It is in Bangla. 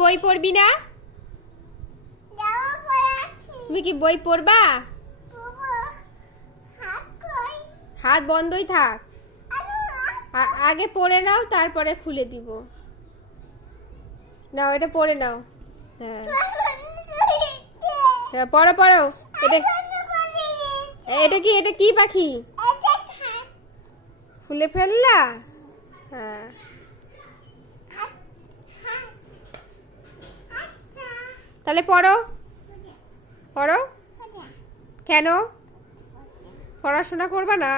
বই পড়বি না? তুমি কি বই পড়বা? হাত বন্ধই থাক, আগে পড়ে নাও তারপরে খুলে দিব। নাও এটা পড়ে নাও। হ্যাঁ হ্যাঁ পড়ো পড়ো। এটা এটা কি, এটা কি পাখি? খুলে ফেললা? হ্যাঁ তাহলে পড়ো পড়ো। কেন পড়াশোনা করবা না?